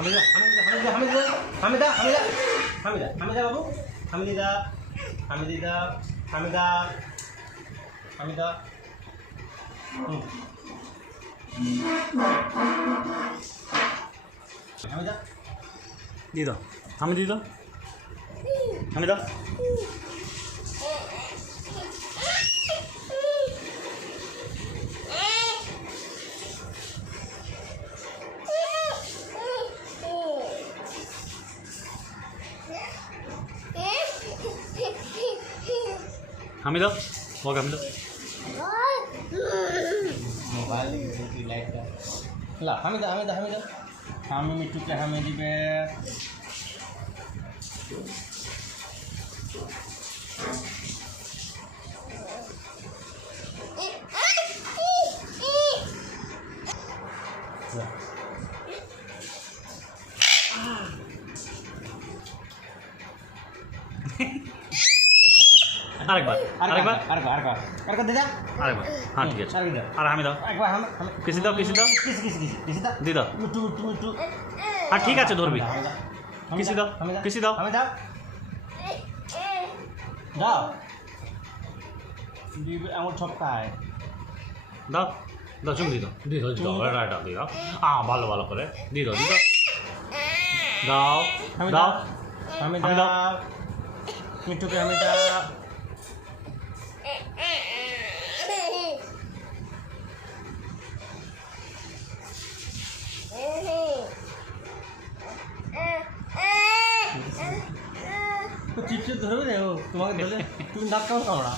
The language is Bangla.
হামিদা হামিদা হামিদা হামিদা হামিদা হামিদা হামিদা বাবু হামিদা হামিদা হামিদা হামিদা হামিদা দিয়ে দাও হামি দিয়ে দাও হামিদা হামিদা হোক হামিদা মোবাইল লাইটটা লা হামিদা হামিদা হামিদা আমি মিটুকে হামি দিবে আরেকবার আরেকবার আরেকবার আরেকবার আরেকবার দে যা আরেকবার হ্যাঁ ঠিক আছে আর হামি দাও একবার কিসি দাও কিসি দাও কিসি দাও দি দাও মিটু মিটু মিটু হ্যাঁ ঠিক আছে ধরবি কিসি দাও কিসি দাও হামি দাও দাও দিবে আমার ছক্কায় দাও দাও চুম দি দাও রাইট দি দাও ভালো ভালো করে দি দাও দাও দাও হামি দাও মিটুকে হামি দাও চিপসে ধরবে তোমাকে ধরলে তুমি নাক কেমন কামড়া